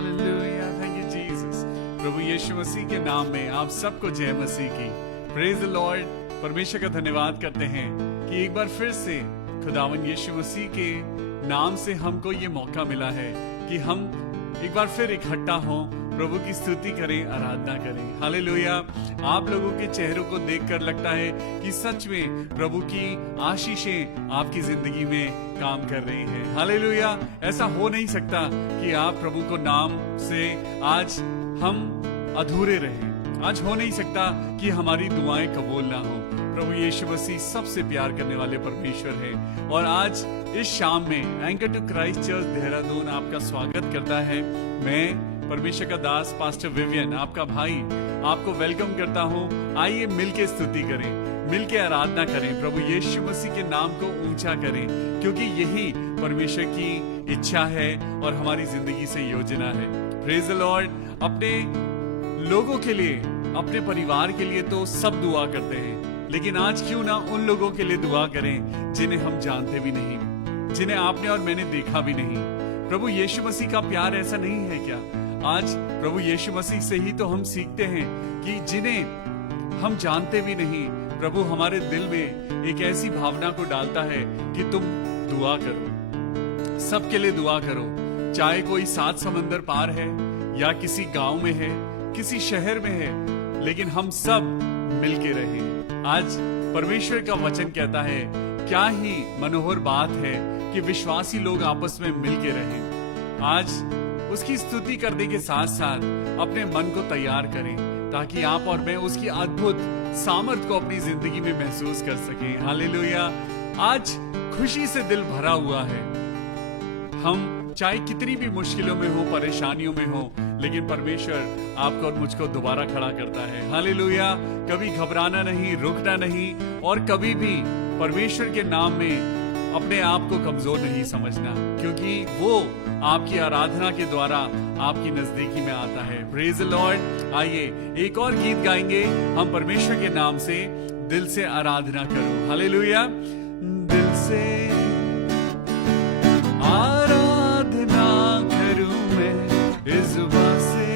Hallelujah, thank you Jesus. प्रभु यीशु मसीह के नाम में आप सबको जय मसीह की। Praise the Lord. परमेश्वर का धन्यवाद करते हैं कि एक बार फिर से खुदावन यीशु मसीह के नाम से हमको ये मौका मिला है कि हम एक बार फिर इकट्ठा हों, प्रभु की स्तुति करें, आराधना करें। हालेलुया। आप लोगों के चेहरों को देखकर लगता है कि सच में प्रभु की आशीषें आपकी जिंदगी में काम कर रही हैं। हालेलुया। ऐसा हो नहीं सकता कि आप प्रभु को नाम से आज हम अधूरे रहें। आज हो नहीं सकता कि हमारी दुआएं कबूल ना हो। प्रभु यीशु मसीह सबसे प्यार करने वाले परमेश्वर है और आज इस शाम में anchor to Christ Church Dehradun आपका स्वागत करता है। मैं परमेश्वर का दास पास्टर विवियन, आपका भाई, आपको वेलकम करता हूँ। आइए मिलके स्तुति करें, मिलके आराधना करें, प्रभु यीशु मसीह के नाम को ऊंचा करें, क्योंकि यही परमेश्वर की इच्छा है और हमारी जिंदगी से योजना है। Praise the Lord. अपने लोगों के लिए, अपने परिवार के लिए तो सब दुआ करते हैं, लेकिन आज क्यों ना उन लोगों के लिए दुआ करें जिन्हें हम जानते भी नहीं, जिन्हें आपने और मैंने देखा भी नहीं। प्रभु यीशु मसीह का प्यार ऐसा नहीं है क्या? आज प्रभु यीशु मसीह से ही तो हम सीखते हैं कि जिन्हें हम जानते भी नहीं, प्रभु हमारे दिल में एक ऐसी भावना को डालता है कि तुम दुआ करो, सबके लिए दुआ करो। चाहे कोई 7 समंदर पार है या किसी गांव में है, किसी शहर में है, लेकिन हम सब मिलके रहें। आज परमेश्वर का वचन कहता है, क्या ही मनोहर बात है कि विश्वासी लोग आपस में मिलके रहें। आज उसकी स्तुति करने के साथ साथ अपने मन को तैयार करें, ताकि आप और मैं उसकी अद्भुत सामर्थ को अपनी जिंदगी में महसूस कर सकें। हालेलुया। आज खुशी से दिल भरा हुआ है। हम चाहे कितनी भी मुश्किलों में हो, परेशानियों में हो, लेकिन परमेश्वर आपको और मुझको दोबारा खड़ा करता है। हालेलुया। कभी घबराना नहीं, रुकना नहीं और कभी भी परमेश्वर के नाम में अपने आप को कमजोर नहीं समझना, क्योंकि वो आपकी आराधना के द्वारा आपकी नजदीकी में आता है। Praise the Lord. आइए एक और गीत गाएंगे हम परमेश्वर के नाम से, दिल से आराधना करो। हालेलुया। दिल से आराधना करूं मैं इस जुबां से,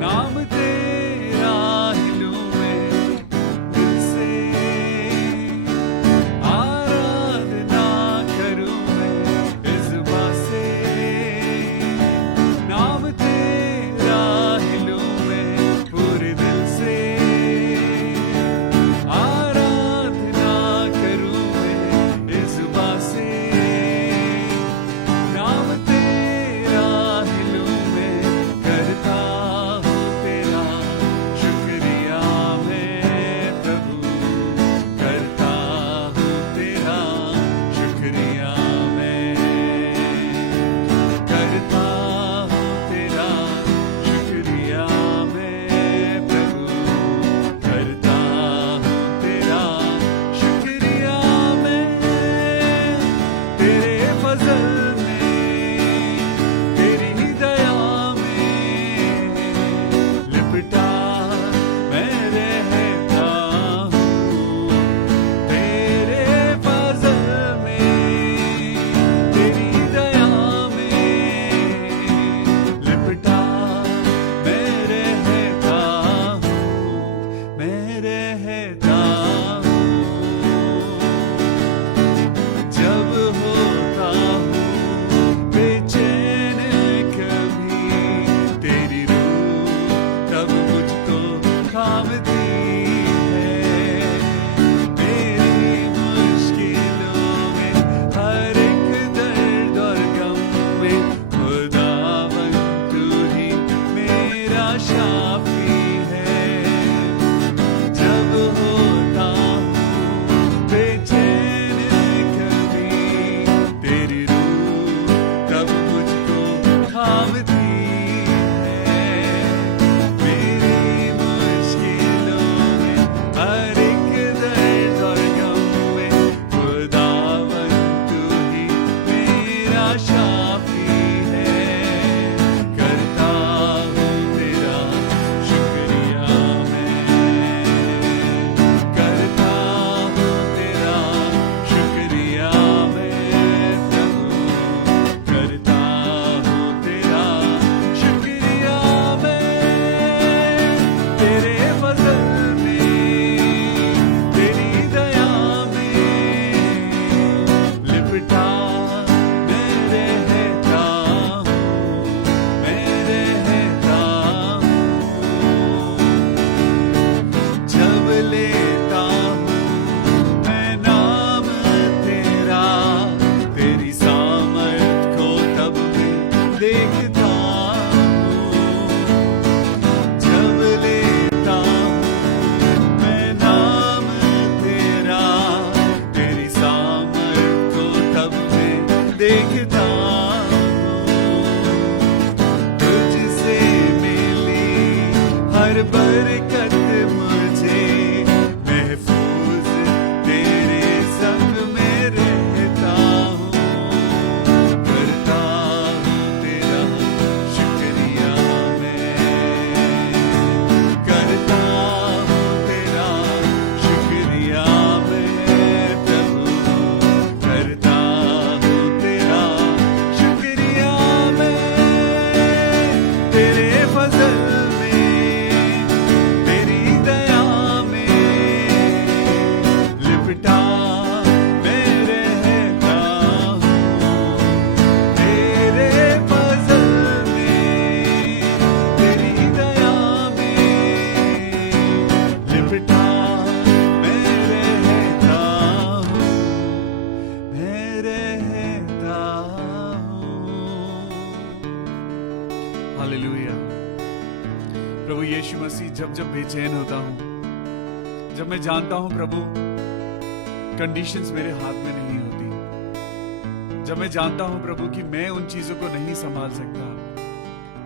नाम तेरा ही लूं मैं दिल से, आराधना करूं मैं इस जुबां से, नाम तेरा ही लूं मैं पूरे दिल से, आराधना करूं बरकत मुझे महफूज तेरे संग में रहता हूँ, करता हूँ तेरा शुक्रिया मैं, करता हूँ तेरा शुक्रिया मैं प्रभु, करता हूँ तेरा शुक्रिया मैं। तेरे फजल में, तेरी दया में लिपटा मैं रहता हूँ, तेरे फजल में, तेरी दया में लिपटा मैं रहता हूँ, मैं रहता हूँ। हालेलुया। प्रभु यीशु मसीह, जब जब बेचैन होता हूँ, जब मैं जानता हूँ प्रभु कंडीशंस मेरे हाथ में नहीं होती, जब मैं जानता हूँ प्रभु कि मैं उन चीजों को नहीं संभाल सकता,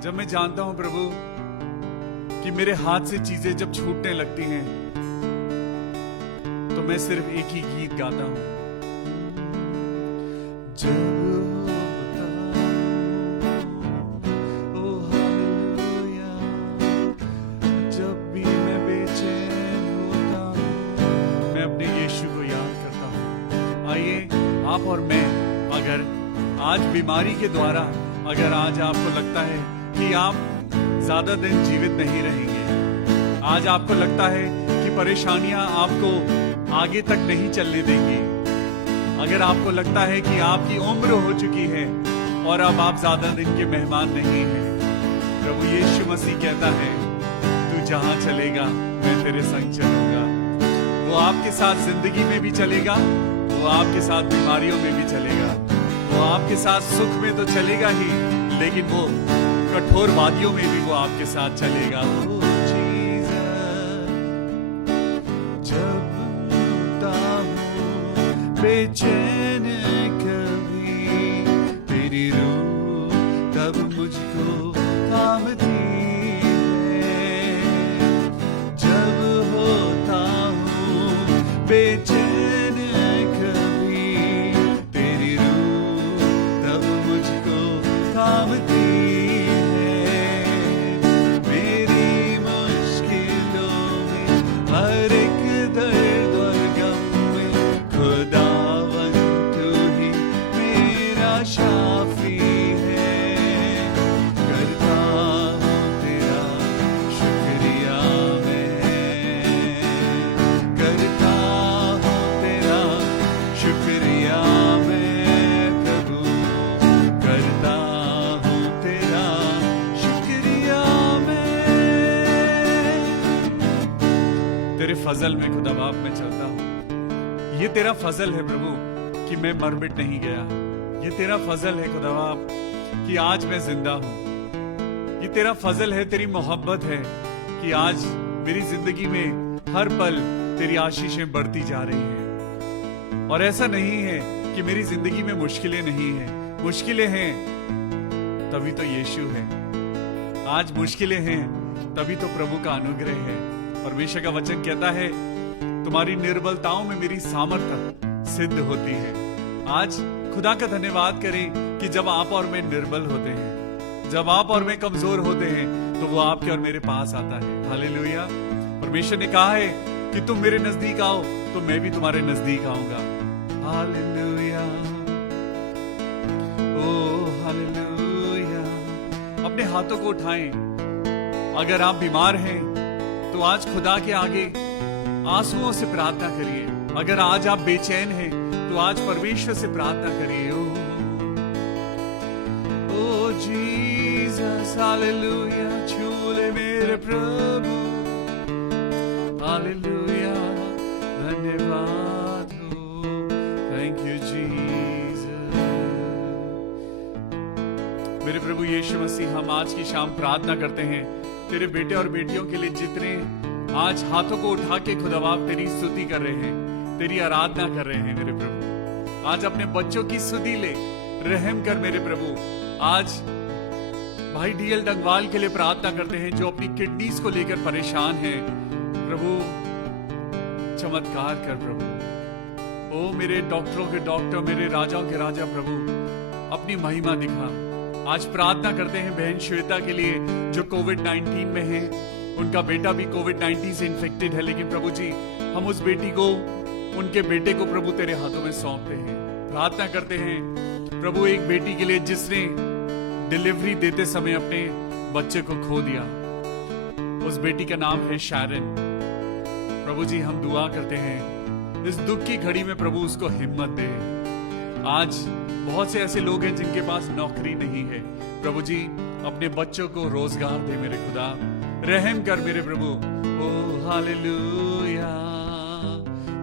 जब मैं जानता हूँ प्रभु कि मेरे हाथ से चीजें जब छूटने लगती हैं, तो मैं सिर्फ एक ही गीत गाता हूँ, जब होता हूँ, ओ हालेलुया, जब भी मैं बेचैन होता हूँ, मैं अपने यीशु को याद करता हूँ। आइए आप और मैं, अगर आज बीमारी के द्वारा, अगर आज आपको लगता है कि आप ज्यादा दिन जीवित नहीं रहेंगे, आज आपको लगता है कि परेशानियां आपको आगे तक नहीं चलने देंगी, अगर आपको लगता है कि आपकी उम्र हो चुकी है और अब आप ज्यादा दिन के मेहमान नहीं हैं, प्रभु यीशु मसीह कहता है तू जहां चलेगा मैं तेरे संग चलूंगा। वो आपके साथ जिंदगी में भी चलेगा, वो आपके साथ बीमारियों में भी चलेगा, वो आपके साथ सुख में तो चलेगा ही, लेकिन वो कठोर वादियों में भी वो आपके साथ चलेगा। ओ जीसस, जब होता हूँ बेचैन कभी, तेरी रूह तब मुझको थामती है, जब होता हूँ बेचैन कभी, तेरी रूह तब मुझको थामती है, मेरी मुश्किलों में, हर एक दर्द और गम में, खुदावन तू ही मेरा शाफी है, करता हूँ तेरा शुक्रिया मैं, करता हूँ तेरा शुक्रिया मैं प्रभु, करता हूँ तेरा शुक्रिया मैं। तेरे फजल में खुदा बाप में चलता हूँ, ये तेरा फजल है प्रभु कि मैं मर मिट नहीं गया, ये तेरा फजल है खुदा बाप कि आज मैं जिंदा हूँ, ये तेरा फजल है, तेरी मोहब्बत है कि आज मेरी जिंदगी में हर पल तेरी आशीषें बढ़ती जा रही हैं। और ऐसा नहीं है कि मेरी जिंदगी में मुश्किलें नहीं हैं, मुश्किलें हैं तभी तो यीशु है, आज मुश्किलें हैं तभी तो प्रभु का अनुग्रह है। परमेश्वर का वचन कहता है तुम्हारी निर्बलताओं में मेरी सामर्थ सिद्ध होती है। आज खुदा का धन्यवाद करें कि जब आप और मैं निर्बल होते हैं, जब आप और मैं कमजोर होते हैं, तो वो आपके और मेरे पास आता है। हालेलुया। परमेश्वर ने कहा है कि तुम मेरे नजदीक आओ तो मैं भी तुम्हारे नजदीक आऊंगा। हालेलुया, ओ हालेलुया। अपने हाथों को उठाएं। अगर आप बीमार हैं तो आज खुदा के आगे आंसुओं से प्रार्थना करिए। अगर आज आप बेचैन हैं तो आज परमेश्वर से प्रार्थना करिए। ओ जीसस, हालेलुया। छू ले मेरे प्रभु, हालेलुया। धन्यवाद हो, थैंक यू जीसस। मेरे प्रभु यीशु मसीह, हम आज की शाम प्रार्थना करते हैं तेरे बेटे और बेटियों के लिए जितने आज हाथों को उठा के खुदा बाप तेरी स्तुति कर रहे हैं, तेरी आराधना कर रहे हैं। मेरे प्रभु आज अपने बच्चों की स्तुति ले, रहम कर मेरे प्रभु। आज भाई डीएल डंगवाल के लिए प्रार्थना करते हैं जो अपनी किडनीज को लेकर परेशान हैं। प्रभु चमत्कार कर प्रभु। ओ मेरे डॉक्टरों के डॉक्टर, मेरे राजाओं के राजा प्रभु, अपनी महिमा दिखा। आज प्रार्थना करते हैं बहन श्वेता के लिए जो कोविड-19 में है। उनका बेटा भी कोविड-19 से इन्फेक्टेड है, लेकिन प्रभु जी हम उस बेटी को, उनके बेटे को प्रभु तेरे हाथों में सौंपते हैं। प्रार्थना करते हैं प्रभु एक बेटी के लिए जिसने डिलीवरी देते समय अपने बच्चे को खो दिया। उस बेटी का नाम है शैरन। प्रभु जी हम दुआ करते हैं इस दुख की घड़ी में प्रभु उसको हिम्मत दे। आज बहुत से ऐसे लोग हैं जिनके पास नौकरी नहीं है। प्रभु जी अपने बच्चों को रोजगार दे मेरे खुदा, रहम कर मेरे प्रभु। ओ hallelujah,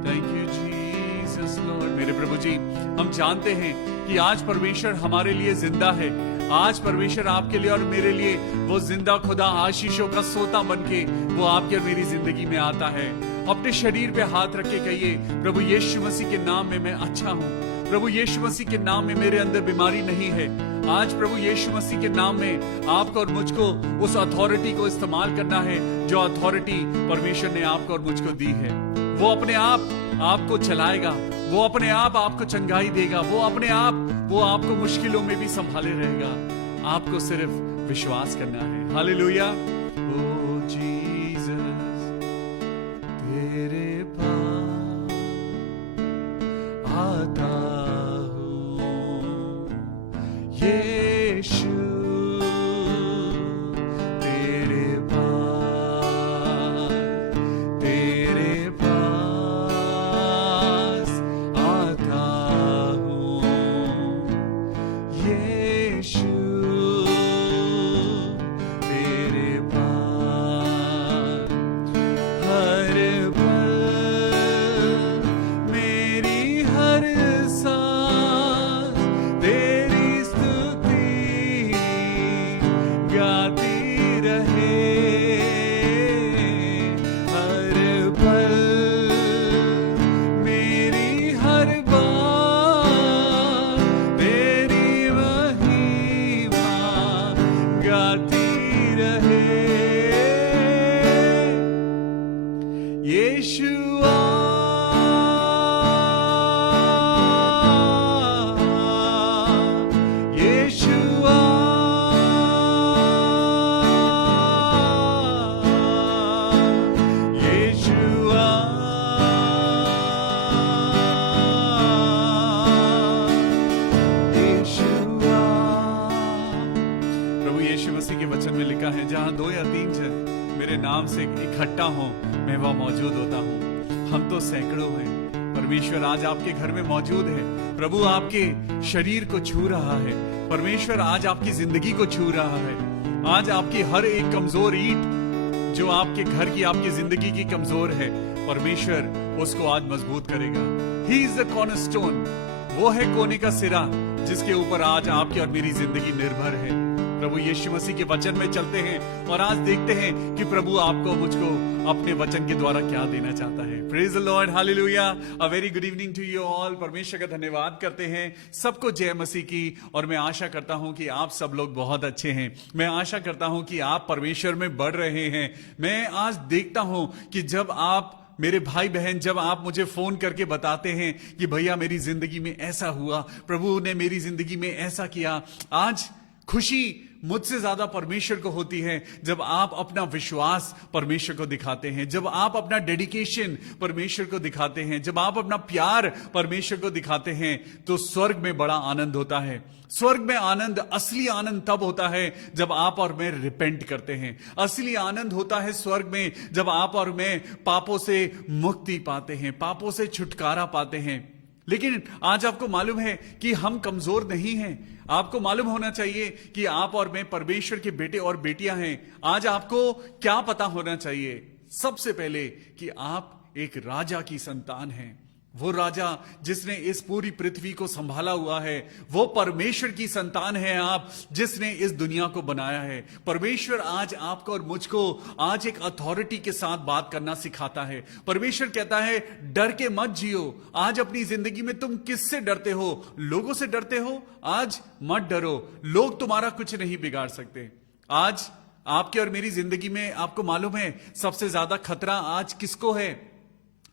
thank you Jesus Lord. मेरे प्रभु जी हम जानते हैं कि आज परमेश्वर हमारे लिए जिंदा है। आज परमेश्वर आपके लिए और मेरे लिए वो जिंदा खुदा आशीषों का सोता बनके वो आपके और मेरी जिंदगी में आता है। अपने शरीर पे हाथ रख के कहिए प्रभु यीशु मसीह के नाम में मैं अच्छा हूँ। प्रभु यीशु मसीह के नाम में मेरे अंदर बीमारी नहीं है। आज प्रभु यीशु मसीह के नाम में आपको और मुझको उस अथॉरिटी को इस्तेमाल करना है जो अथॉरिटी परमेश्वर ने आपको और मुझको दी है। वो अपने आप आपको चलाएगा, वो अपने आप आपको चंगाई देगा, वो अपने आप वो आपको मुश्किलों में भी संभाले रहेगा। आपको सिर्फ विश्वास करना है। हालेलुया। ओ जीसस तेरे पास आता हूँ, यीशु तेरे पास आता हूँ, यीशु तेरे पास। हर पल मेरी हर सांस तेरी स्तुति गाती रहे। हर पल मेरी हर बात तेरी महिमा गाती रहे। यीशुआ यीशुआ यीशुआ यीशुआ। प्रभु यीशु मसीह के वचन में लिखा है जहां 2 या 3 जन मेरे नाम से इकट्ठा हो मैं वहां मौजूद होता हूं। हम तो सैकड़ों हैं। परमेश्वर आज आपके घर में मौजूद है। प्रभु आपके शरीर को छू रहा है। परमेश्वर आज आपकी जिंदगी को छू रहा है। आज आपकी हर एक कमजोर ईंट जो आपके घर की, आपकी जिंदगी की कमजोर है, परमेश्वर उसको आज मजबूत करेगा। He is the cornerstone. वो है कोने का सिरा जिसके ऊपर आज आपकी और मेरी जिंदगी निर्भर है। प्रभु यीशु मसीह के वचन में चलते हैं और आज देखते हैं कि प्रभु आपको मुझको अपने वचन के द्वारा क्या देना चाहता है। Praise the Lord, hallelujah. A very good evening to you all. परमेश्वर का धन्यवाद करते हैं। सबको जय मसीह की। और मैं आशा करता हूं कि आप सब लोग बहुत अच्छे हैं। मैं आशा करता हूं कि आप परमेश्वर में बढ़ रहे हैं। मैं आज देखता हूं कि जब आप मेरे भाई बहन, जब आप मुझे फोन करके बताते हैं कि भैया मेरी जिंदगी में ऐसा हुआ, प्रभु ने मेरी जिंदगी में ऐसा किया, आज खुशी मुझसे ज्यादा परमेश्वर को होती है जब आप अपना विश्वास परमेश्वर को दिखाते हैं, जब आप अपना डेडिकेशन परमेश्वर को दिखाते हैं, जब आप अपना प्यार परमेश्वर को दिखाते हैं, तो स्वर्ग में बड़ा आनंद होता है। स्वर्ग में आनंद, असली आनंद तब होता है जब आप और मैं रिपेंट करते हैं। असली आनंद होता है स्वर्ग में जब आप और मैं पापों से मुक्ति पाते हैं, पापों से छुटकारा पाते हैं। लेकिन आज आपको मालूम है कि हम कमजोर नहीं हैं। आपको मालूम होना चाहिए कि आप और मैं परमेश्वर के बेटे और बेटियां हैं। आज आपको क्या पता होना चाहिए? सबसे पहले कि आप एक राजा की संतान हैं। वो राजा जिसने इस पूरी पृथ्वी को संभाला हुआ है, वो परमेश्वर की संतान है आप, जिसने इस दुनिया को बनाया है। परमेश्वर आज आपको और मुझको आज एक अथॉरिटी के साथ बात करना सिखाता है। परमेश्वर कहता है डर के मत जियो। आज अपनी जिंदगी में तुम किससे डरते हो? लोगों से डरते हो? आज मत डरो, लोग तुम्हारा कुछ नहीं बिगाड़ सकते। आज आपके और मेरी जिंदगी में आपको मालूम है सबसे ज्यादा खतरा आज किसको है?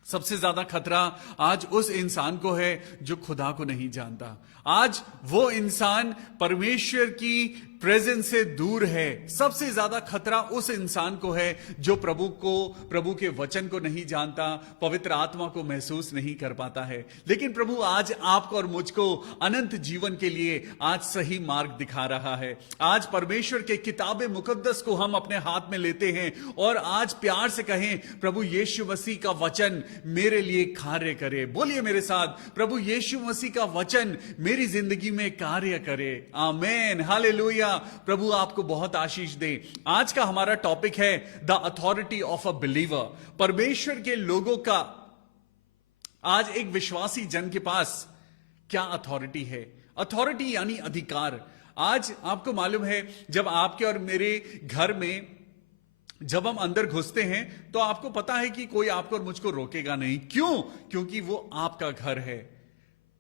सबसे ज्यादा खतरा आज उस इंसान को है जो खुदा को नहीं जानता। आज वो इंसान परमेश्वर की प्रेजेंस से दूर है। सबसे ज्यादा खतरा उस इंसान को है जो प्रभु के वचन को नहीं जानता, पवित्र आत्मा को महसूस नहीं कर पाता है। लेकिन प्रभु आज आपको और मुझको अनंत जीवन के लिए आज सही मार्ग दिखा रहा है। आज परमेश्वर के किताबे मुकद्दस को हम अपने हाथ में लेते हैं और आज प्यार से कहें, प्रभु यीशु मसीह का वचन मेरे लिए कार्य करे। बोलिए मेरे साथ, प्रभु यीशु मसीह का वचन मेरी जिंदगी में कार्य करे। आमेन, हालेलुया। प्रभु आपको बहुत आशीष दे। आज का हमारा टॉपिक है the authority of a believer. परमेश्वर के लोगों का, आज एक विश्वासी जन के पास क्या अथॉरिटी है? अथॉरिटी यानी अधिकार। आज आपको मालूम है, जब आपके और मेरे घर में जब हम अंदर घुसते हैं तो आपको पता है कि कोई आपको और मुझको रोकेगा नहीं। क्यों? क्योंकि वो आपका घर है।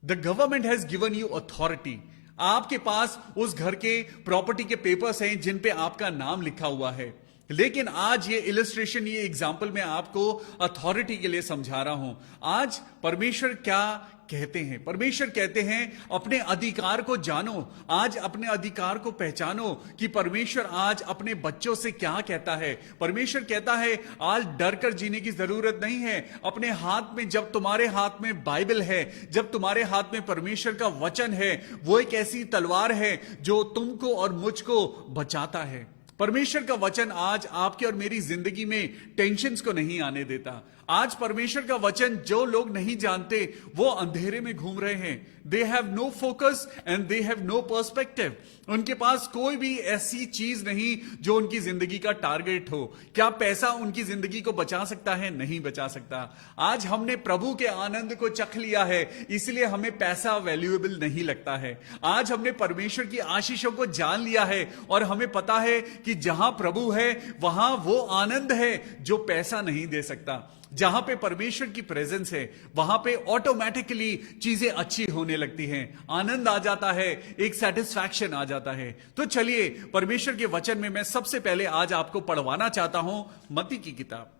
The government has given you authority. आपके पास उस घर के प्रॉपर्टी के पेपर्स हैं जिन पे आपका नाम लिखा हुआ है। लेकिन आज ये इलस्ट्रेशन, ये एग्जाम्पल मैं आपको अथॉरिटी के लिए समझा रहा हूं। आज परमेश्वर क्या कहते हैं? परमेश्वर कहते हैं अपने अधिकार को जानो। आज अपने अधिकार को पहचानो कि परमेश्वर आज अपने बच्चों से क्या कहता है। परमेश्वर कहता है आज डर कर जीने की जरूरत नहीं है। अपने हाथ में, जब तुम्हारे हाथ में बाइबल है, जब तुम्हारे हाथ में परमेश्वर का वचन है, वो एक ऐसी तलवार है जो तुमको और मुझको बचाता है। परमेश्वर का वचन आज आपके और मेरी जिंदगी में टेंशन्स को नहीं आने देता। आज परमेश्वर का वचन जो लोग नहीं जानते वो अंधेरे में घूम रहे हैं। They have no focus and they have no perspective. उनके पास कोई भी ऐसी चीज नहीं जो उनकी जिंदगी का टारगेट हो। क्या पैसा उनकी जिंदगी को बचा सकता है? नहीं बचा सकता। आज हमने प्रभु के आनंद को चख लिया है, इसलिए हमें पैसा वैल्यूएबल नहीं लगता है। आज हमने परमेश्वर की आशीषों को जान लिया है और हमें पता है कि जहां प्रभु है वहां वो आनंद है जो पैसा नहीं दे सकता। जहां पे परमेश्वर की प्रेजेंस है वहां पे ऑटोमेटिकली चीजें अच्छी होने लगती हैं, आनंद आ जाता है, एक सेटिस्फैक्शन आ जाता है। तो चलिए परमेश्वर के वचन में मैं सबसे पहले आज आपको पढ़वाना चाहता हूं मत्ती की किताब,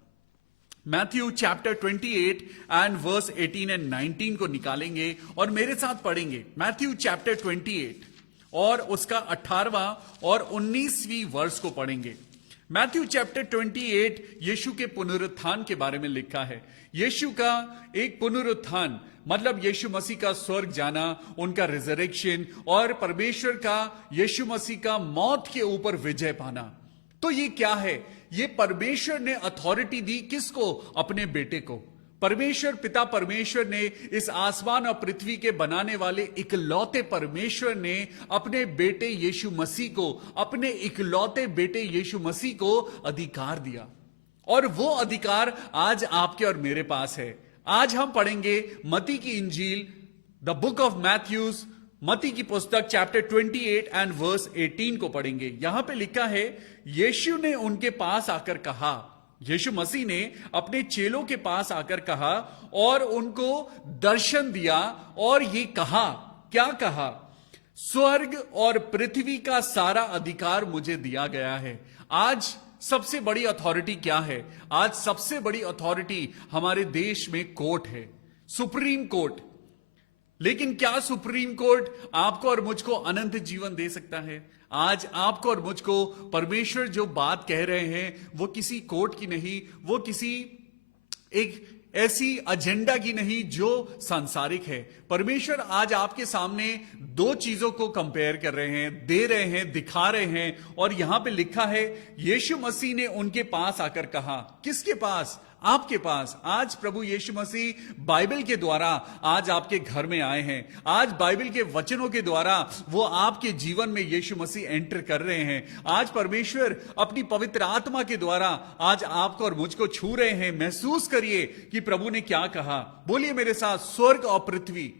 Matthew chapter 28 and verse 18 and 19 को निकालेंगे और मेरे साथ पढ़ेंगे। मैथ्यू चैप्टर 28 और उसका 18वां और 19वीं वर्स को पढ़ेंगे। मैथ्यू चैप्टर 28 यीशु के पुनरुत्थान के बारे में लिखा है। यीशु का एक पुनरुत्थान मतलब यीशु मसीह का स्वर्ग जाना, उनका रिजरेक्शन और परमेश्वर का यीशु मसीह का मौत के ऊपर विजय पाना। तो ये क्या है? ये परमेश्वर ने अथॉरिटी दी किसको? अपने बेटे को। परमेश्वर पिता परमेश्वर ने इस आसमान और पृथ्वी के बनाने वाले इकलौते परमेश्वर ने अपने बेटे यीशु मसीह को, अपने इकलौते बेटे यीशु मसीह को अधिकार दिया और वो अधिकार आज आपके और मेरे पास है। आज हम पढ़ेंगे मत्ती की इंजील, द बुक ऑफ मैथ्यूज, मत्ती की पुस्तक चैप्टर 28 एंड वर्स 18 को पढ़ेंगे। यहां पे लिखा है, यीशु ने उनके पास आकर कहा, यीशु मसीह ने अपने चेलों के पास आकर कहा और उनको दर्शन दिया और ये कहा, क्या कहा? स्वर्ग और पृथ्वी का सारा अधिकार मुझे दिया गया है। आज सबसे बड़ी अथॉरिटी क्या है? आज सबसे बड़ी अथॉरिटी हमारे देश में कोर्ट है, सुप्रीम कोर्ट। लेकिन क्या सुप्रीम कोर्ट आपको और मुझको अनंत जीवन दे सकता है? आज आपको और मुझको परमेश्वर जो बात कह रहे हैं वो किसी कोर्ट की नहीं, वो किसी एक ऐसी एजेंडा की नहीं जो सांसारिक है। परमेश्वर आज आपके सामने दो चीजों को कंपेयर कर रहे हैं, दे रहे हैं, दिखा रहे हैं। और यहां पे लिखा है, यीशु मसीह ने उनके पास आकर कहा। किसके पास? आपके पास। आज प्रभु यीशु मसीह बाइबल के द्वारा आज आपके घर में आए हैं। आज बाइबल के वचनों के द्वारा वो आपके जीवन में यीशु मसीह एंटर कर रहे हैं। आज परमेश्वर अपनी पवित्र आत्मा के द्वारा आज आपको और मुझको छू रहे हैं। महसूस करिए कि प्रभु ने क्या कहा। बोलिए मेरे साथ, स्वर्ग और पृथ्वी।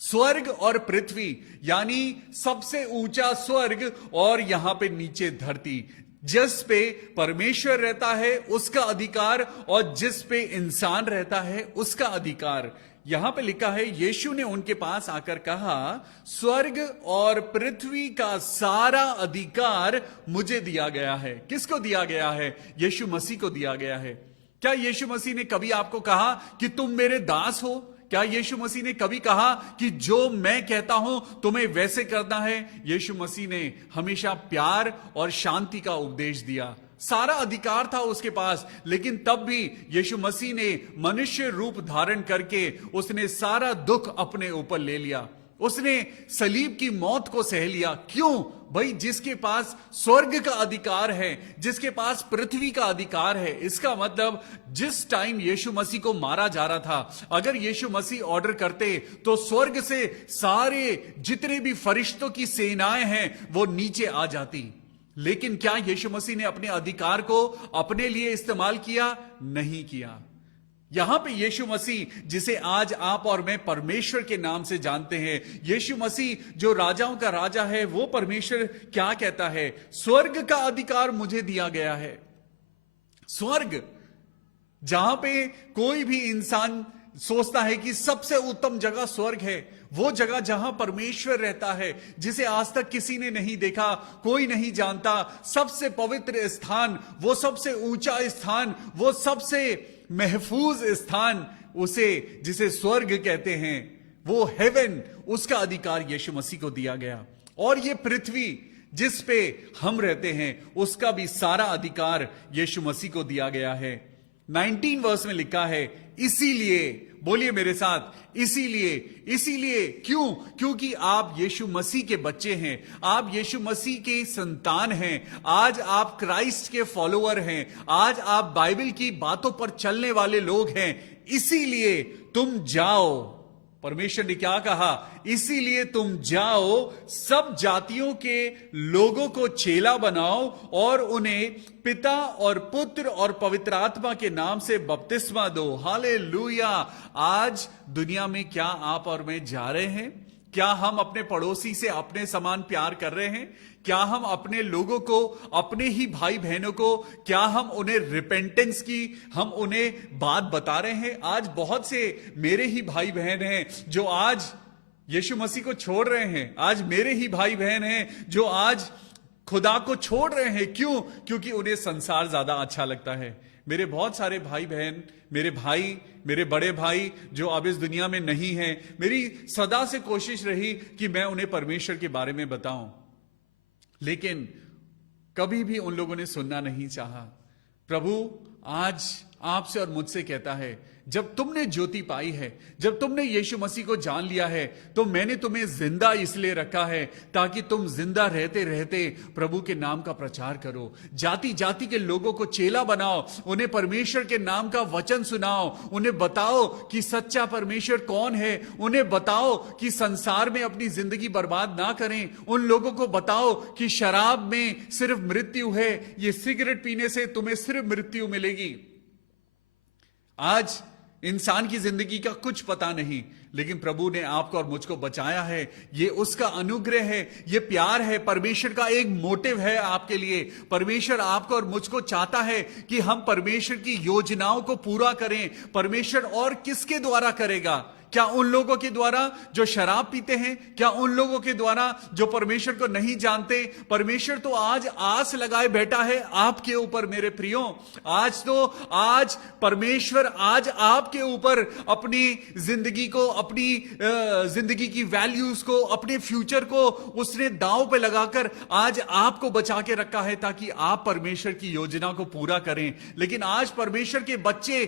स्वर्ग और पृथ्वी यानी सबसे ऊंचा स्वर्ग और यहां पे नीचे धरती। जिस पे परमेश्वर रहता है उसका अधिकार और जिस पे इंसान रहता है उसका अधिकार। यहां पे लिखा है, यीशु ने उनके पास आकर कहा, स्वर्ग और पृथ्वी का सारा अधिकार मुझे दिया गया है। किसको दिया गया है? यीशु मसीह को दिया गया है। क्या यीशु मसीह ने कभी आपको कहा कि तुम मेरे दास हो? क्या यीशु मसीह ने कभी कहा कि जो मैं कहता हूं तुम्हें वैसे करना है? यीशु मसीह ने हमेशा प्यार और शांति का उपदेश दिया। सारा अधिकार था उसके पास, लेकिन तब भी यीशु मसीह ने मनुष्य रूप धारण करके उसने सारा दुख अपने ऊपर ले लिया। उसने सलीब की मौत को सह लिया। क्यों भाई? जिसके पास स्वर्ग का अधिकार है, जिसके पास पृथ्वी का अधिकार है, इसका मतलब जिस टाइम यीशु मसीह को मारा जा रहा था, अगर यीशु मसीह ऑर्डर करते तो स्वर्ग से सारे जितने भी फरिश्तों की सेनाएं हैं वो नीचे आ जाती। लेकिन क्या यीशु मसीह ने अपने अधिकार को अपने लिए इस्तेमाल किया? नहीं किया। यहां पे यीशु मसीह, जिसे आज आप और मैं परमेश्वर के नाम से जानते हैं, यीशु मसीह जो राजाओं का राजा है, वो परमेश्वर क्या कहता है? स्वर्ग का अधिकार मुझे दिया गया है। स्वर्ग, जहां पे कोई भी इंसान सोचता है कि सबसे उत्तम जगह स्वर्ग है, वो जगह जहां परमेश्वर रहता है, जिसे आज तक किसी ने नहीं देखा, कोई नहीं जानता, सबसे पवित्र स्थान, वो सबसे ऊंचा स्थान, वो सबसे महफूज स्थान, उसे जिसे स्वर्ग कहते हैं, वो हेवन, उसका अधिकार यीशु मसीह को दिया गया। और ये पृथ्वी जिस पे हम रहते हैं, उसका भी सारा अधिकार यीशु मसीह को दिया गया है। 19 वर्स में लिखा है, इसीलिए, बोलिए मेरे साथ, इसीलिए। इसीलिए क्यों? क्योंकि आप यीशु मसीह के बच्चे हैं, आप यीशु मसीह के संतान हैं, आज आप क्राइस्ट के फॉलोअर हैं, आज आप बाइबल की बातों पर चलने वाले लोग हैं। इसीलिए तुम जाओ, परमेश्वर ने क्या कहा? इसीलिए तुम जाओ, सब जातियों के लोगों को चेला बनाओ और उन्हें पिता और पुत्र और पवित्र आत्मा के नाम से बपतिस्मा दो। हालेलुया। आज दुनिया में क्या आप और मैं जा रहे हैं? क्या हम अपने पड़ोसी से अपने समान प्यार कर रहे हैं? क्या हम अपने लोगों को, अपने ही भाई बहनों को, क्या हम उन्हें रिपेंटेंस की, हम उन्हें बात बता रहे हैं? आज बहुत से मेरे ही भाई बहन हैं जो आज यीशु मसीह को छोड़ रहे हैं। आज मेरे ही भाई बहन हैं जो आज खुदा को छोड़ रहे हैं। क्यों? क्योंकि उन्हें संसार ज्यादा अच्छा लगता है। मेरे बहुत सारे भाई बहन, मेरे भाई, मेरे बड़े भाई जो अब इस दुनिया में नहीं हैं, मेरी सदा से कोशिश रही कि मैं उन्हें परमेश्वर के बारे में बताऊं, लेकिन कभी भी उन लोगों ने सुनना नहीं चाहा। प्रभु आज आपसे और मुझसे कहता है, जब तुमने ज्योति पाई है, जब तुमने यीशु मसीह को जान लिया है, तो मैंने तुम्हें जिंदा इसलिए रखा है ताकि तुम जिंदा रहते रहते प्रभु के नाम का प्रचार करो। जाति जाति के लोगों को चेला बनाओ, उन्हें परमेश्वर के नाम का वचन सुनाओ, उन्हें बताओ कि सच्चा परमेश्वर कौन है, उन्हें बताओ कि संसार में अपनी जिंदगी बर्बाद ना करें, उन लोगों को बताओ कि शराब में सिर्फ मृत्यु है, ये सिगरेट पीने से तुम्हें सिर्फ मृत्यु मिलेगी। आज इंसान की जिंदगी का कुछ पता नहीं, लेकिन प्रभु ने आपको और मुझको बचाया है। ये उसका अनुग्रह है, ये प्यार है, परमेश्वर का एक मोटिव है आपके लिए। परमेश्वर आपको और मुझको चाहता है कि हम परमेश्वर की योजनाओं को पूरा करें। परमेश्वर और किसके द्वारा करेगा? क्या उन लोगों के द्वारा जो शराब पीते हैं? क्या उन लोगों के द्वारा जो परमेश्वर को नहीं जानते? परमेश्वर तो आज आस लगाए बैठा है आपके ऊपर मेरे प्रियो। आज परमेश्वर आज आपके ऊपर अपनी जिंदगी को, अपनी जिंदगी की वैल्यूज को, अपने फ्यूचर को उसने दांव पे लगाकर आज आपको बचा के रखा है ताकि आप परमेश्वर की योजना को पूरा करें। लेकिन आज परमेश्वर के बच्चे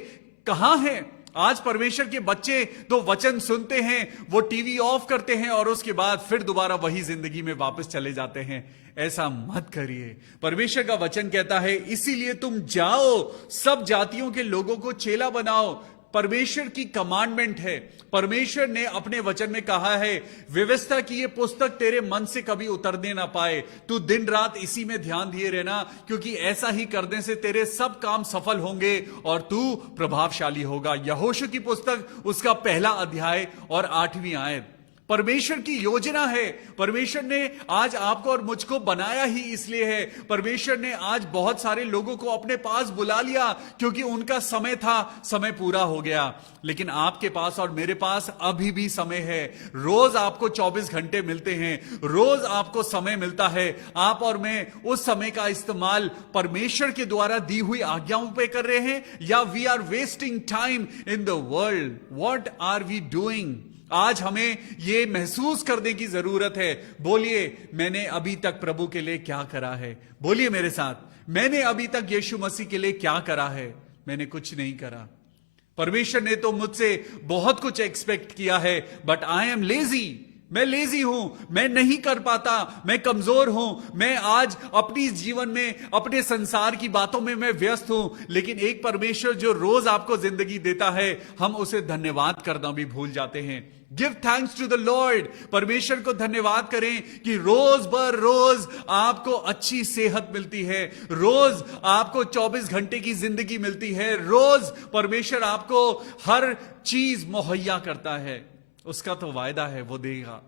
कहां हैं? आज परमेश्वर के बच्चे तो वचन सुनते हैं, वो टीवी ऑफ करते हैं और उसके बाद फिर दोबारा वही जिंदगी में वापस चले जाते हैं। ऐसा मत करिए। परमेश्वर का वचन कहता है, इसीलिए तुम जाओ, सब जातियों के लोगों को चेला बनाओ। परमेश्वर की कमांडमेंट है। परमेश्वर ने अपने वचन में कहा है, व्यवस्था की ये पुस्तक तेरे मन से कभी उतरने ना पाए, तू दिन रात इसी में ध्यान दिए रहना, क्योंकि ऐसा ही करने से तेरे सब काम सफल होंगे और तू प्रभावशाली होगा। यहोशू की पुस्तक उसका 1 अध्याय और 8वीं आयत। परमेश्वर की योजना है। परमेश्वर ने आज आपको और मुझको बनाया ही इसलिए है। परमेश्वर ने आज बहुत सारे लोगों को अपने पास बुला लिया क्योंकि उनका समय था, समय पूरा हो गया। लेकिन आपके पास और मेरे पास अभी भी समय है। रोज आपको 24 घंटे मिलते हैं, रोज आपको समय मिलता है। आप और मैं उस समय का इस्तेमाल परमेश्वर के द्वारा दी हुई आज्ञाओं पे कर रहे हैं या we are wasting time in the world. What are we doing? आज हमें यह महसूस करने की जरूरत है। बोलिए, मैंने अभी तक प्रभु के लिए क्या करा है? बोलिए मेरे साथ, मैंने अभी तक यीशु मसीह के लिए क्या करा है? मैंने कुछ नहीं करा। परमेश्वर ने तो मुझसे बहुत कुछ एक्सपेक्ट किया है, बट आई एम लेजी। मैं लेजी हूं, मैं नहीं कर पाता, मैं कमजोर हूं। मैं आज अपनी जीवन में, अपने संसार की बातों में मैं व्यस्त हूं। लेकिन एक परमेश्वर जो रोज आपको जिंदगी देता है, हम उसे धन्यवाद करना भी भूल जाते हैं। Give thanks to the Lord. परमेश्वर को धन्यवाद करें कि रोज बर रोज आपको अच्छी सेहत मिलती है, रोज आपको 24 घंटे की जिंदगी मिलती है, रोज परमेश्वर आपको हर चीज मुहैया करता है। उसका तो वायदा है, वो देगा।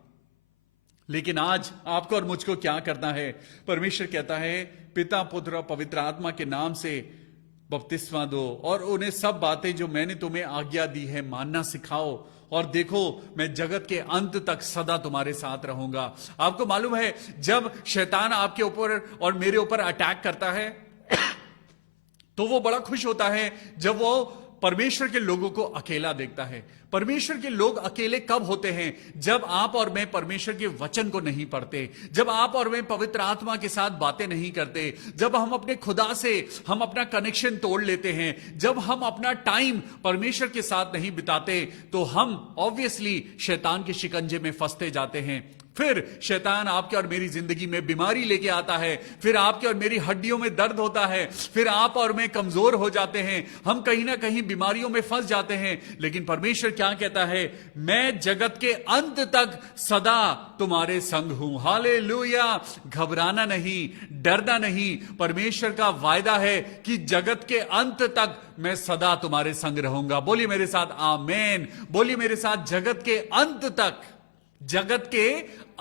लेकिन आज आपको और मुझको क्या करना है? परमेश्वर कहता है, पिता, पुत्र और पवित्र आत्मा के नाम से बपतिस्मा दो और उन्हें सब बातें जो मैंने तुम्हें आज्ञा दी है मानना सिखाओ, और देखो मैं जगत के अंत तक सदा तुम्हारे साथ रहूंगा। आपको मालूम है, जब शैतान आपके ऊपर और मेरे ऊपर अटैक करता है तो वो बड़ा खुश होता है जब वो परमेश्वर के लोगों को अकेला देखता है। परमेश्वर के लोग अकेले कब होते हैं? जब आप और मैं परमेश्वर के वचन को नहीं पढ़ते, जब आप और मैं पवित्र आत्मा के साथ बातें नहीं करते, जब हम अपने खुदा से हम अपना कनेक्शन तोड़ लेते हैं, जब हम अपना टाइम परमेश्वर के साथ नहीं बिताते, तो हम ऑब्वियसली शैतान के शिकंजे में फंसते जाते हैं। फिर शैतान आपके और मेरी जिंदगी में बीमारी लेके आता है, फिर आपके और मेरी हड्डियों में दर्द होता है, फिर आप और मैं कमजोर हो जाते हैं, हम कहीं ना कहीं बीमारियों में फंस जाते हैं। लेकिन परमेश्वर क्या कहता है? मैं जगत के अंत तक सदा तुम्हारे संग हूं। हालेलुया! घबराना नहीं, डरना नहीं। परमेश्वर का वायदा है कि जगत के अंत तक मैं सदा तुम्हारे संग रहूंगा। बोलिए मेरे साथ आमीन। बोलिए मेरे साथ, जगत के अंत तक, जगत के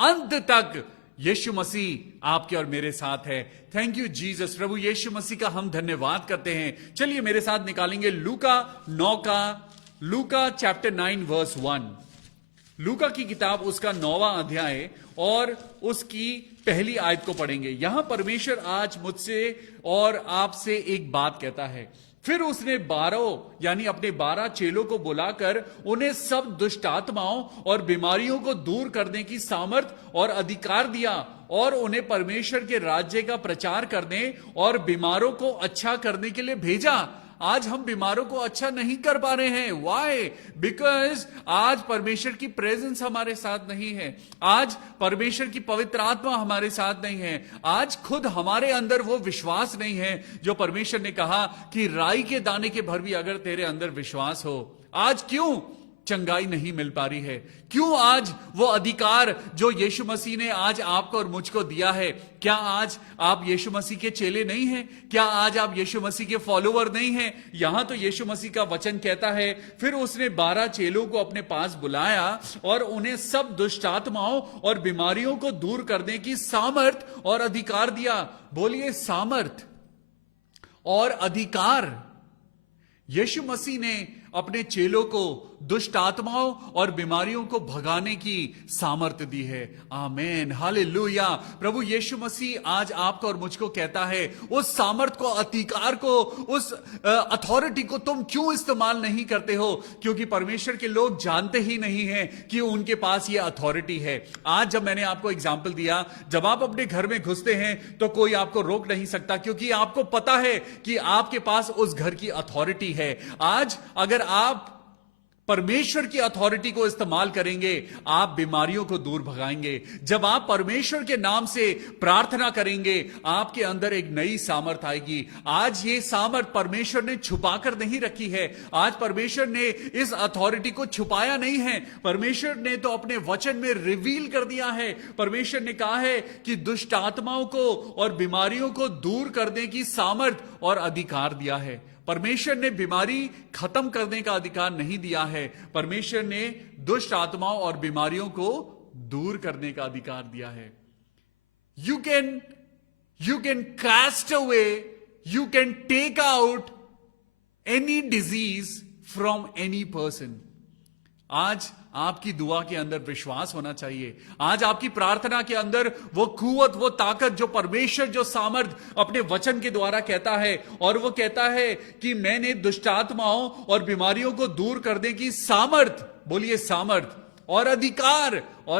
अंत तक यीशु मसीह आपके और मेरे साथ है। Thank you Jesus. प्रभु यीशु मसीह का हम धन्यवाद करते हैं। चलिए मेरे साथ निकालेंगे लूका चैप्टर 9 वर्स 1। लूका की किताब उसका 9वां अध्याय और उसकी पहली आयत को पढ़ेंगे। यहां परमेश्वर आज मुझसे और आपसे एक बात कहता है। फिर उसने 12 यानी अपने 12 चेलों को बुलाकर उन्हें सब दुष्ट आत्माओं और बीमारियों को दूर करने की सामर्थ और अधिकार दिया और उन्हें परमेश्वर के राज्य का प्रचार करने और बीमारों को अच्छा करने के लिए भेजा। आज हम बीमारों को अच्छा नहीं कर पा रहे हैं। व्हाई? बिकॉज आज परमेश्वर की प्रेजेंस हमारे साथ नहीं है, आज परमेश्वर की पवित्र आत्मा हमारे साथ नहीं है, आज खुद हमारे अंदर वो विश्वास नहीं है जो परमेश्वर ने कहा कि राई के दाने के भर भी अगर तेरे अंदर विश्वास हो। आज क्यों चंगाई नहीं मिल पा रही है? क्यों आज वो अधिकार जो यीशु मसीह ने आज आपको और मुझको दिया है, क्या आज आप यीशु मसीह के चेले नहीं हैं? क्या आज आप यीशु मसीह के फॉलोवर नहीं हैं? यहां तो यीशु मसीह का वचन कहता है, फिर उसने 12 चेलों को अपने पास बुलाया और उन्हें सब दुष्ट आत्माओं और बीमारियों को दूर करने की सामर्थ और अधिकार दिया। बोलिए, सामर्थ और अधिकार। यीशु मसीह ने अपने चेलों को दुष्ट आत्माओं और बीमारियों को भगाने की सामर्थ्य दी है। आमीन, हालेलुया। प्रभु यीशु मसीह आज आपको और मुझको कहता है, उस सामर्थ को, अधिकार को, उस अथॉरिटी को तुम क्यों इस्तेमाल नहीं करते हो? क्योंकि परमेश्वर के लोग जानते ही नहीं हैं कि उनके पास ये अथॉरिटी है। आज जब मैंने आपको एग्जाम्पल दिया, जब आप अपने घर में घुसते हैं तो कोई आपको रोक नहीं सकता, क्योंकि आपको पता है कि आपके पास उस घर की अथॉरिटी है। आज अगर आप परमेश्वर की अथॉरिटी को इस्तेमाल करेंगे, आप बीमारियों को दूर भगाएंगे। जब आप परमेश्वर के नाम से प्रार्थना करेंगे, आपके अंदर एक नई सामर्थ आएगी। आज ये सामर्थ परमेश्वर ने छुपाकर नहीं रखी है। आज परमेश्वर ने इस अथॉरिटी को छुपाया नहीं है। परमेश्वर ने तो अपने वचन में रिवील कर दिया है। परमेश्वर ने कहा है कि दुष्ट आत्माओं को और बीमारियों को दूर करने की सामर्थ और अधिकार दिया है। परमेश्वर ने बीमारी खत्म करने का अधिकार नहीं दिया है, परमेश्वर ने दुष्ट आत्माओं और बीमारियों को दूर करने का अधिकार दिया है। You can cast away, you can take out any disease from any person. आज आपकी दुआ के अंदर विश्वास होना चाहिए। आज आपकी प्रार्थना के अंदर वो कुवत, वो ताकत जो परमेश्वर, जो सामर्थ अपने वचन के द्वारा कहता है, और वो कहता है कि मैंने दुष्टात्माओं और बीमारियों को दूर करने की सामर्थ, बोलिए सामर्थ, और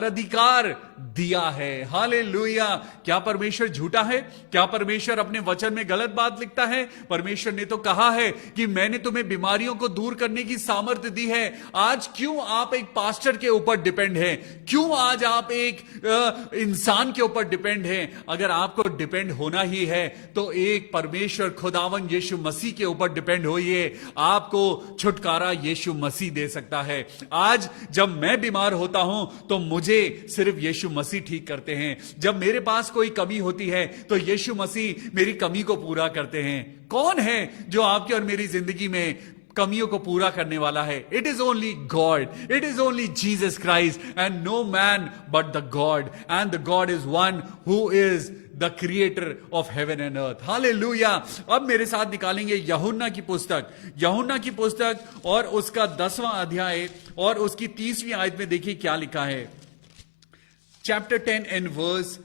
अधिकार दिया है। हालेलुया। क्या परमेश्वर झूठा है? क्या परमेश्वर अपने वचन में गलत बात लिखता है? परमेश्वर ने तो कहा है कि मैंने तुम्हें बीमारियों को दूर करने की सामर्थ्य दी है। आज क्यों आप एक पास्टर के ऊपर डिपेंड हैं? क्यों आज आप एक इंसान के ऊपर डिपेंड हैं? अगर आपको डिपेंड होना ही है तो एक परमेश्वर खुदावन यीशु मसीह के ऊपर डिपेंड होइए। आपको छुटकारा यीशु मसीह दे सकता है। आज जब मैं बीमार होता हूं तो मुझे सिर्फ यीशु मसीह ठीक करते हैं। जब मेरे पास कोई कमी होती है तो यीशु मसीह मेरी कमी को पूरा करते हैं। कौन है जो आपकी और मेरी जिंदगी में कमियों को पूरा करने वाला है? It is only God, it is only Jesus Christ, and no man but the God, and the God is one who is the creator of heaven and earth. Hallelujah. अब मेरे साथ निकालेंगे यूहन्ना की पुस्तक और उसका 10वां अध्याय और उसकी 30वीं आयत में देखिए क्या लिखा है। चैप्टर 10 एंड वर्स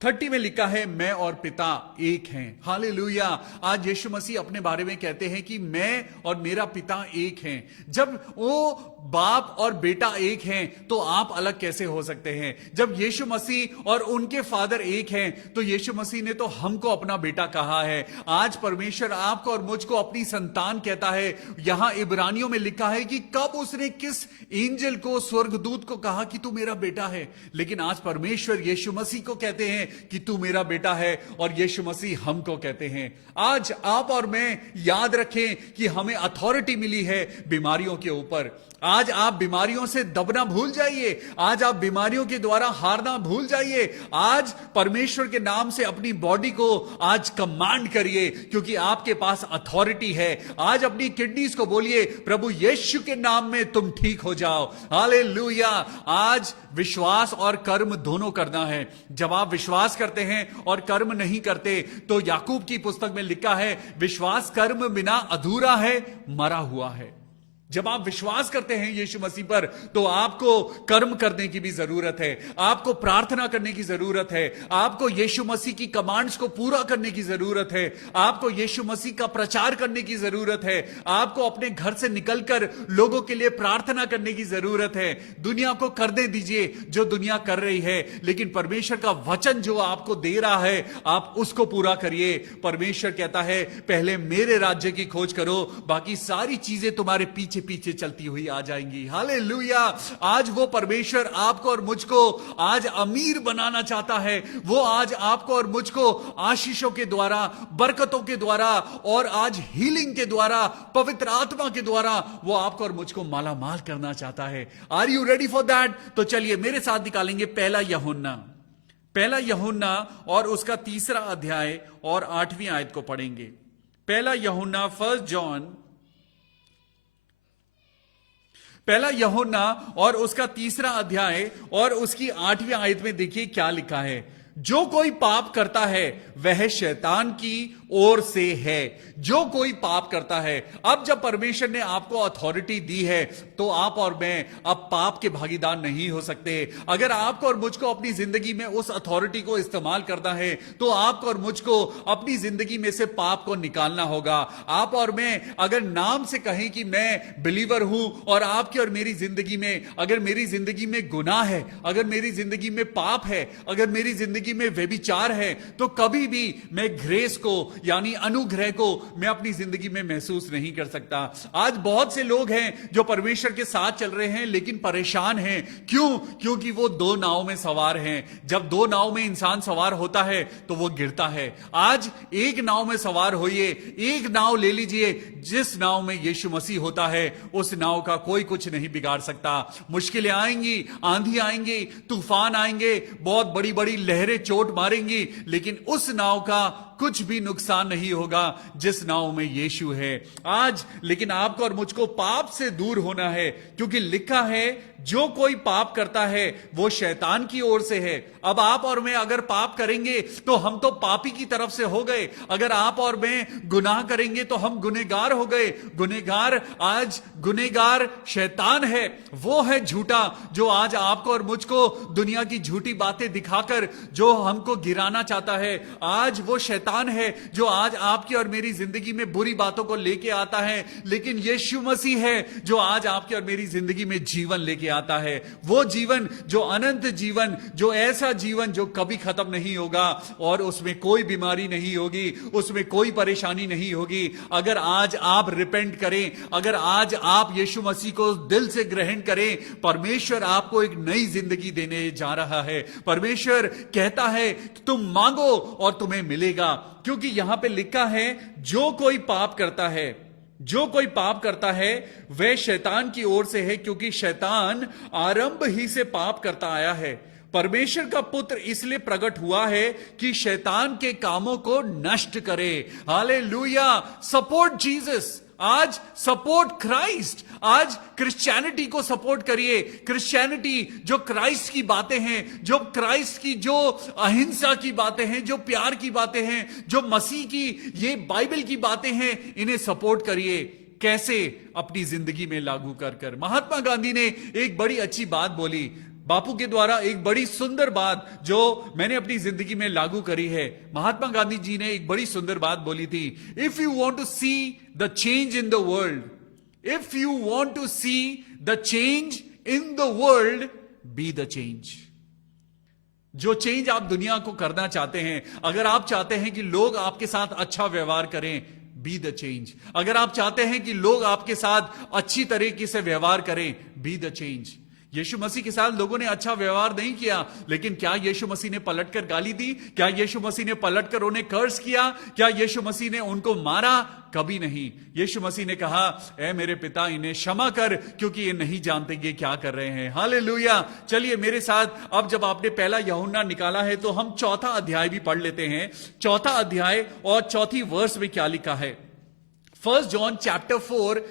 30 में लिखा है, मैं और पिता एक हैं। हालेलुया। आज यीशु मसीह अपने बारे में कहते हैं कि मैं और मेरा पिता एक हैं। जब वो बाप और बेटा एक हैं तो आप अलग कैसे हो सकते हैं? जब यीशु मसीह और उनके फादर एक हैं तो यीशु मसीह ने तो हमको अपना बेटा कहा है। आज परमेश्वर आपको और मुझको अपनी संतान कहता है। यहां इब्रानियों में लिखा है कि कब उसने किस एंजल को, स्वर्गदूत को कहा कि तू मेरा बेटा है, लेकिन आज परमेश्वर यीशु मसीह को कहते हैं कि तू मेरा बेटा है, और यीशु मसीह हमको कहते हैं। आज आप और मैं याद रखें कि हमें अथॉरिटी मिली है बीमारियों के ऊपर। आज आप बीमारियों से दबना भूल जाइए। आज आप बीमारियों के द्वारा हारना भूल जाइए। आज परमेश्वर के नाम से अपनी बॉडी को आज कमांड करिए, क्योंकि आपके पास अथॉरिटी है। आज अपनी किडनीज को बोलिए, प्रभु यीशु के नाम में तुम ठीक हो जाओ। हालेलुया। आज विश्वास और कर्म दोनों करना है। जब आप विश्वास करते हैं और कर्म नहीं करते तो याकूब की पुस्तक में लिखा है, विश्वास कर्म बिना अधूरा है, मरा हुआ है। जब आप विश्वास करते हैं यीशु मसीह पर तो आपको कर्म करने की भी जरूरत है, आपको प्रार्थना करने की जरूरत है, आपको यीशु मसीह की कमांड्स को पूरा करने की जरूरत है, आपको यीशु मसीह का प्रचार करने की जरूरत है, आपको अपने घर से निकलकर लोगों के लिए प्रार्थना करने की जरूरत है। दुनिया को करने दीजिए जो दुनिया कर रही है, लेकिन परमेश्वर का वचन जो आपको दे रहा है आप उसको पूरा करिए। परमेश्वर कहता है, पहले मेरे राज्य की खोज करो, बाकी सारी चीजें तुम्हारे पीछे पीछे चलती हुई आ जाएंगी। हालेलुया। आज वो परमेश्वर आपको और मुझको आज अमीर बनाना चाहता है। वो आज आपको और मुझको आशीषों के द्वारा, बरकतों के द्वारा और आज हीलिंग के द्वारा, पवित्र आत्मा के द्वारा वो आपको और मुझको माला माल करना चाहता है। Are you ready for that? तो चलिए मेरे साथ निकालेंगे पहला यूहन्ना और उसका 3रा अध्याय और 8वीं आयत को पढ़ेंगे। पहला यूहन्ना, पहला यूहन्ना और उसका 3रा अध्याय और उसकी 8वीं आयत में देखिए क्या लिखा है। जो कोई पाप करता है वह शैतान की ओर से है। जो कोई पाप करता है। अब जब परमेश्वर ने आपको अथॉरिटी दी है तो आप और मैं अब पाप के भागीदार नहीं हो सकते। अगर आपको और मुझको अपनी जिंदगी में उस अथॉरिटी को इस्तेमाल करना है तो आपको और मुझको अपनी जिंदगी में से पाप को निकालना होगा। आप और मैं अगर नाम से कहें कि मैं बिलीवर हूं और आपकी और मेरी जिंदगी में, अगर मेरी जिंदगी में गुनाह है, अगर मेरी जिंदगी में पाप है, अगर मेरी जिंदगी में व्यभिचार है, तो कभी भी मैं ग्रेस को यानी अनुग्रह को मैं अपनी जिंदगी में महसूस नहीं कर सकता। आज बहुत से लोग हैं जो परमेश्वर के साथ चल रहे हैं लेकिन परेशान हैं। क्यों? क्योंकि वो 2 नाव में सवार हैं। जब 2 नाव में इंसान सवार होता है तो वो गिरता है। आज एक नाव में सवार होइए, एक नाव ले लीजिए जिस नाव में यीशु मसीह होता है। उस नाव का कोई कुछ नहीं बिगाड़ सकता। मुश्किलें आएंगी, आंधी आएंगी, तूफान आएंगे, बहुत बड़ी बड़ी लहरें चोट मारेंगी, लेकिन उस नाव का कुछ भी नुकसान नहीं होगा जिस नाव में यीशु है। आज लेकिन आपको और मुझको पाप से दूर होना है, क्योंकि लिखा है जो कोई पाप करता है वो शैतान की ओर से है। अब आप और मैं अगर पाप करेंगे तो हम तो पापी की तरफ से हो गए, अगर आप और मैं गुनाह करेंगे तो हम गुनहगार हो गए। गुनहगार, आज गुनहगार शैतान है, वो है झूठा जो आज आपको और मुझको दुनिया की झूठी बातें दिखाकर जो हमको गिराना चाहता है। आज वो शैतान है जो आज आपकी और मेरी जिंदगी में बुरी बातों को लेके आता है, लेकिन यीशु मसीह है जो आज आपकी और मेरी जिंदगी में जीवन लेके आता है। वो जीवन जो अनंत जीवन, जो ऐसा जीवन जो कभी खत्म नहीं होगा और उसमें कोई बीमारी नहीं होगी, उसमें कोई परेशानी नहीं होगी। अगर आज आप रिपेंट करें, अगर आज आप यीशु मसीह को दिल से ग्रहण करें, परमेश्वर आपको एक नई जिंदगी देने जा रहा है। परमेश्वर कहता है तुम मांगो और तुम्हें मिलेगा, क्योंकि यहां पे लिखा है जो कोई पाप करता है, जो कोई पाप करता है वह शैतान की ओर से है, क्योंकि शैतान आरंभ ही से पाप करता आया है। परमेश्वर का पुत्र इसलिए प्रकट हुआ है कि शैतान के कामों को नष्ट करे। हालेलुया! सपोर्ट जीसस, आज सपोर्ट क्राइस्ट, आज क्रिश्चियनिटी को सपोर्ट करिए। क्रिश्चियनिटी जो क्राइस्ट की बातें हैं, जो क्राइस्ट की जो अहिंसा की बातें हैं, जो प्यार की बातें हैं, जो मसीह की ये बाइबल की बातें हैं, इन्हें सपोर्ट करिए। कैसे? अपनी जिंदगी में लागू कर। महात्मा गांधी ने एक बड़ी अच्छी बात बोली, बापू के द्वारा एक बड़ी सुंदर बात जो मैंने अपनी जिंदगी में लागू करी है। महात्मा गांधी जी ने एक बड़ी सुंदर बात बोली थी, if you want to see the change in the world, if you want to see the change in the world, be the change. जो चेंज आप दुनिया को करना चाहते हैं, अगर आप चाहते हैं कि लोग आपके साथ अच्छा व्यवहार करें, बी द चेंज। अगर आप चाहते हैं कि लोग आपके साथ अच्छी तरीके से व्यवहार करें, बी द चेंज। यीशु मसीह के साथ लोगों ने अच्छा व्यवहार नहीं किया, लेकिन क्या यीशु मसीह ने पलटकर गाली दी? क्या यीशु मसीह ने पलटकर उन्हें कर्ज किया? क्या यीशु मसीह ने उनको मारा? कभी नहीं। यीशु मसीह ने कहा, ऐ मेरे पिता, इन्हें क्षमा कर, क्योंकि ये नहीं जानते ये क्या कर रहे हैं। हालेलुया! चलिए मेरे साथ, अब जब आपने पहला यूहन्ना निकाला है तो हम चौथा अध्याय भी पढ़ लेते हैं। चौथा अध्याय और चौथी वर्स में क्या लिखा है? 1 जॉन चैप्टर 4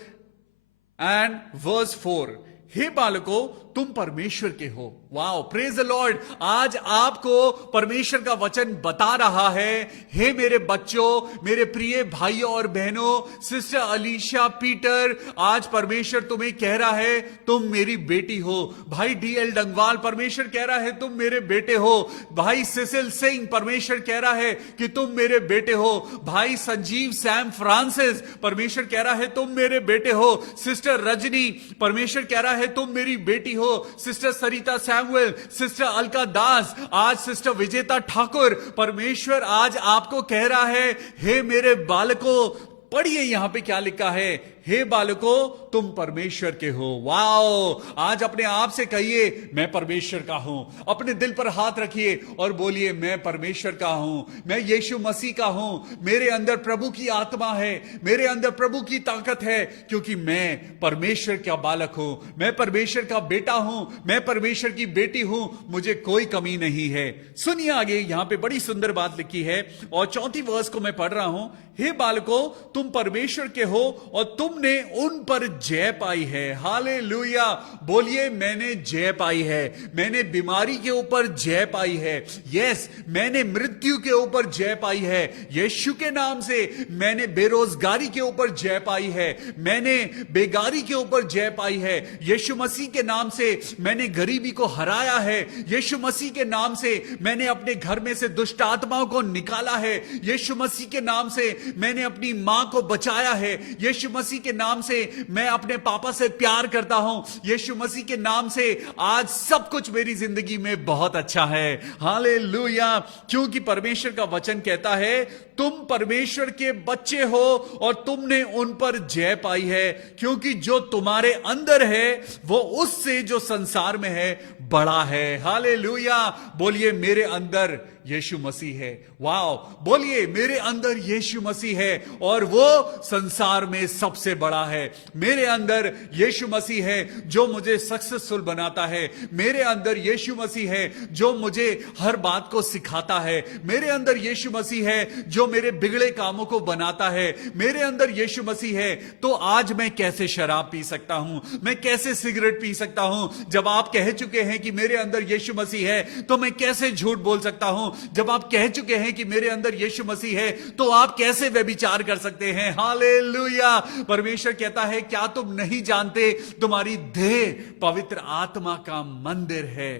एंड वर्स 4, हे बालकों तुम परमेश्वर के हो। Wow, praise the Lord! आज आपको परमेश्वर का वचन बता रहा है, हे मेरे बच्चों, मेरे प्रिय भाइयों और बहनों, सिस्टर अलीशा पीटर, आज परमेश्वर तुम्हें कह रहा है तुम मेरी बेटी हो। भाई डीएल डंगवाल, परमेश्वर कह रहा है तुम मेरे बेटे हो। भाई सिसिल सिंह, परमेश्वर कह रहा है कि तुम मेरे बेटे हो। भाई संजीव सैम फ्रांसिस, परमेश्वर कह रहा है तुम मेरे बेटे हो। सिस्टर रजनी, परमेश्वर कह रहा है तुम मेरी बेटी हो। सिस्टर सरिता सैमुअल, सिस्टर अलका दास, आज सिस्टर विजेता ठाकुर, परमेश्वर आज आपको कह रहा है, हे मेरे बालकों, पढ़िए यहां पे क्या लिखा है, हे बालकों तुम परमेश्वर के हो। वाओ! आज अपने आप से कहिए मैं परमेश्वर का हूं। अपने दिल पर हाथ रखिए और बोलिए मैं परमेश्वर का हूं, मैं यीशु मसीह का हूं। मेरे अंदर प्रभु की आत्मा है, मेरे अंदर प्रभु की ताकत है, क्योंकि मैं परमेश्वर का बालक हूं, मैं परमेश्वर का बेटा हूं, मैं परमेश्वर की बेटी हूं, मुझे कोई कमी नहीं है। सुनिए आगे, यहां पे बड़ी सुंदर बात लिखी है और चौथी वर्स को मैं पढ़ रहा हूं। हे बालकों तुम परमेश्वर के हो और तुमने उन पर जय पाई है। हालेलुया! बोलिए मैंने जय पाई है। मैंने बीमारी के ऊपर जय पाई है। यस, मैंने मृत्यु के ऊपर जय पाई है। यीशु के नाम से मैंने बेरोजगारी के ऊपर जय पाई है। मैंने बेगारी के ऊपर जय पाई है। यीशु मसीह के नाम से मैंने गरीबी को हराया है। यीशु मसीह के नाम से मैंने अपने घर में से दुष्ट आत्माओं को निकाला है। यीशु मसीह के नाम से मैंने अपनी मां को बचाया है। यीशु मसीह के नाम से मैं अपने पापा से प्यार करता हूं। यीशु मसीह के नाम से आज सब कुछ मेरी जिंदगी में बहुत अच्छा है। हालेलुया! क्योंकि परमेश्वर का वचन कहता है तुम परमेश्वर के बच्चे हो और तुमने उन पर जय पाई है, क्योंकि जो तुम्हारे अंदर है वो उससे जो संसार में है बड़ा है। हालेलुया! बोलिए मेरे अंदर यीशु मसीह है। वाओ, बोलिए मेरे अंदर यीशु मसीह है और वो संसार में सबसे बड़ा है। मेरे अंदर यीशु मसीह है जो मुझे सक्सेसफुल बनाता है। मेरे अंदर यीशु मसीह है जो मुझे हर बात को सिखाता है। मेरे अंदर यीशु मसीह है जो मेरे बिगड़े कामों को बनाता है। मेरे अंदर यीशु मसीह है तो आज मैं कैसे शराब पी सकता हूं, मैं कैसे सिगरेट पी सकता हूं। जब आप कह चुके हैं कि मेरे अंदर यीशु मसीह है तो मैं कैसे झूठ बोल सकता हूं। जब आप कह चुके हैं कि मेरे अंदर यीशु मसीह है तो आप कैसे व्यभिचार कर सकते हैं। हालेलुया। परमेश्वर कहता है क्या तुम नहीं जानते तुम्हारी देह पवित्र आत्मा का मंदिर है।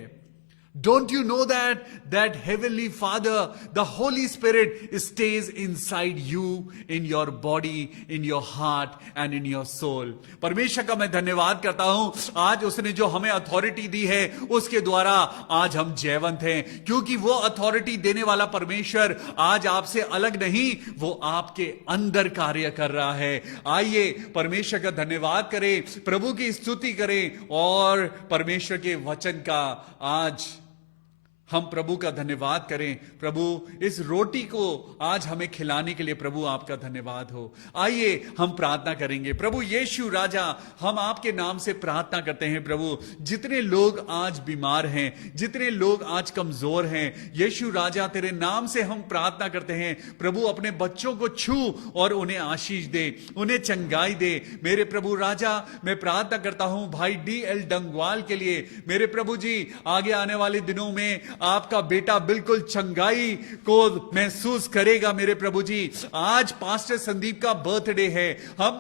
Don't you know that Heavenly Father, the Holy Spirit stays inside you, in your body, in your heart and in your soul. परमेश्वर का मैं धन्यवाद करता हूं, आज उसने जो हमें अथॉरिटी दी है उसके द्वारा आज हम जयवंत हैं, क्योंकि वो अथॉरिटी देने वाला परमेश्वर आज आपसे अलग नहीं, वो आपके अंदर कार्य कर रहा है। आइए परमेश्वर का धन्यवाद करें, प्रभु की स्तुति करें और परमेश्वर के वचन का आज हम प्रभु का धन्यवाद करें। प्रभु इस रोटी को आज हमें खिलाने के लिए प्रभु आपका धन्यवाद हो। आइए हम प्रार्थना करेंगे। प्रभु यीशु राजा, हम आपके नाम से प्रार्थना करते हैं। प्रभु जितने लोग आज बीमार हैं, जितने लोग आज कमजोर हैं, यीशु राजा तेरे नाम से हम प्रार्थना करते हैं। प्रभु अपने बच्चों को छू और उन्हें आशीष दे, उन्हें चंगाई दे। मेरे प्रभु राजा, मैं प्रार्थना करता हूं भाई DL डंगवाल के लिए। मेरे प्रभु जी, आगे आने वाले दिनों में आपका बेटा बिल्कुल चंगाई को महसूस करेगा। मेरे प्रभु जी, आज पास्टर संदीप का बर्थडे है। हम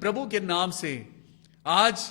प्रभु के नाम से आज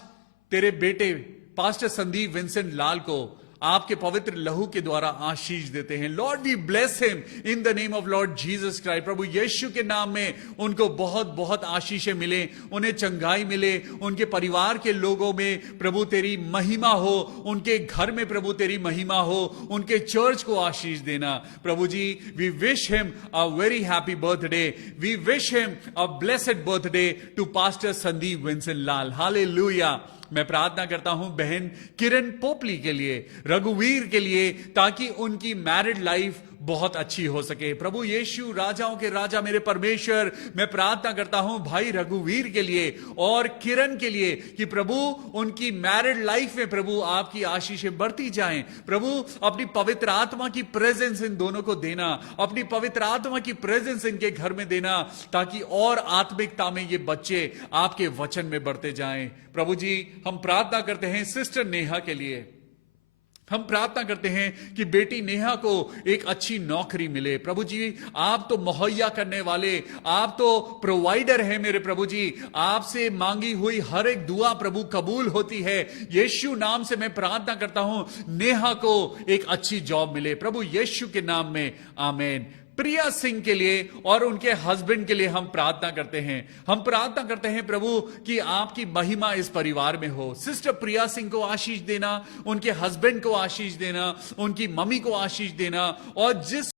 तेरे बेटे पास्टर संदीप विंसेंट लाल को आपके पवित्र लहू के द्वारा आशीष देते हैं। Lord we bless him in the name of Lord Jesus Christ. प्रभु यीशु के नाम में उनको बहुत बहुत आशीषें मिले, उन्हें चंगाई मिले, उनके परिवार के लोगों में प्रभु तेरी महिमा हो, उनके घर में प्रभु तेरी महिमा हो, उनके चर्च को आशीष देना। प्रभु जी, we wish him a very happy birthday, we wish him a blessed birthday to pastor Sandeep Vincent Lal. Hallelujah. मैं प्रार्थना करता हूं बहन किरण पोपली के लिए, रघुवीर के लिए, ताकि उनकी मैरिड लाइफ बहुत अच्छी हो सके। प्रभु यीशु राजाओं के राजा मेरे परमेश्वर, मैं प्रार्थना करता हूं भाई रघुवीर के लिए और किरण के लिए कि प्रभु उनकी मैरिड लाइफ में प्रभु आपकी आशीषें बढ़ती जाएं। प्रभु अपनी पवित्र आत्मा की प्रेजेंस इन दोनों को देना, अपनी पवित्र आत्मा की प्रेजेंस इनके घर में देना, ताकि और आत्मिकता में ये बच्चे आपके वचन में बढ़ते जाएं। प्रभु जी, हम प्रार्थना करते हैं सिस्टर नेहा के लिए। हम प्रार्थना करते हैं कि बेटी नेहा को एक अच्छी नौकरी मिले। प्रभु जी, आप तो मुहैया करने वाले, आप तो प्रोवाइडर हैं। मेरे प्रभु जी, आपसे मांगी हुई हर एक दुआ प्रभु कबूल होती है। यीशु नाम से मैं प्रार्थना करता हूं नेहा को एक अच्छी जॉब मिले, प्रभु यीशु के नाम में, आमीन। प्रिया सिंह के लिए और उनके हस्बैंड के लिए हम प्रार्थना करते हैं। हम प्रार्थना करते हैं प्रभु कि आपकी महिमा इस परिवार में हो। सिस्टर प्रिया सिंह को आशीष देना, उनके हस्बैंड को आशीष देना, उनकी मम्मी को आशीष देना, और जिस